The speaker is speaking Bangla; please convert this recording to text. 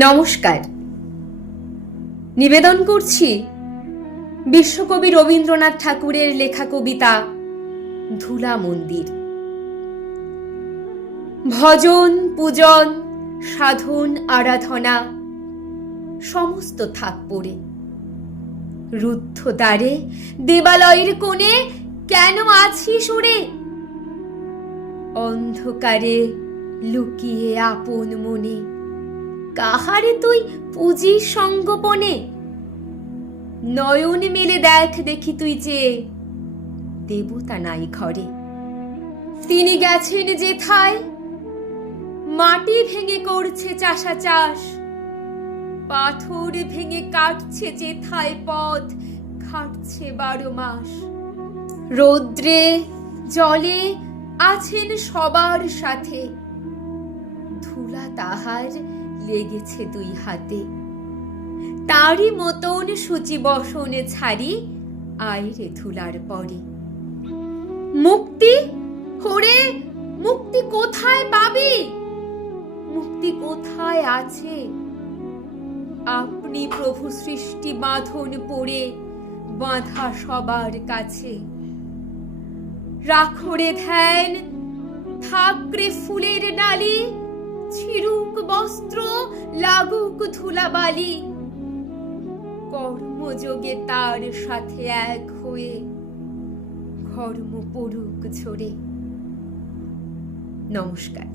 নমস্কার। নিবেদন করছি বিশ্বকবি রবীন্দ্রনাথ ঠাকুরের লেখা কবিতা ধুলা মন্দির। ভজন, পূজন, সাধন, আরাধনা সমস্ত থাক পড়ে রুদ্ধ দ্বারে দেবালয়ের কোণে কেন আছিস ওরে? অন্ধকারে লুকিয়ে আপন মনে কাহারে তুই পুজিস সঙ্গোপনে? নয়ন মেলে দেখি তুই যে দেবতা নাই ঘরে। তিনি গেছেন যেথায় মাটি ভেঙে করছে চাষা চাষ, পাথর ভেঙে কাটছে যেথায় পথ খাটছে 12 মাস। রৌদ্রে জলে আছেন সবার সাথে, ধুলা তাহার লেগেছে 2 হাতে। তারই মতন সূচি বসনে ছাড়ি আইরে ধুলার পরে। মুক্তি হরে, মুক্তি কোথায় পাবি? মুক্তি কোথায় আছে? আপনি প্রভু সৃষ্টি বাঁধন পড়ে বাঁধা সবার কাছে। রাখরে ধ্যান, থাকরে ফুলের ডালি, ছিড়ুক বস্ত্র, লাগুক ধুলাবালি। কর্মযোগে তার সাথে এক হয়ে ঘর্ম পড়ুক ঝরে। নমস্কার।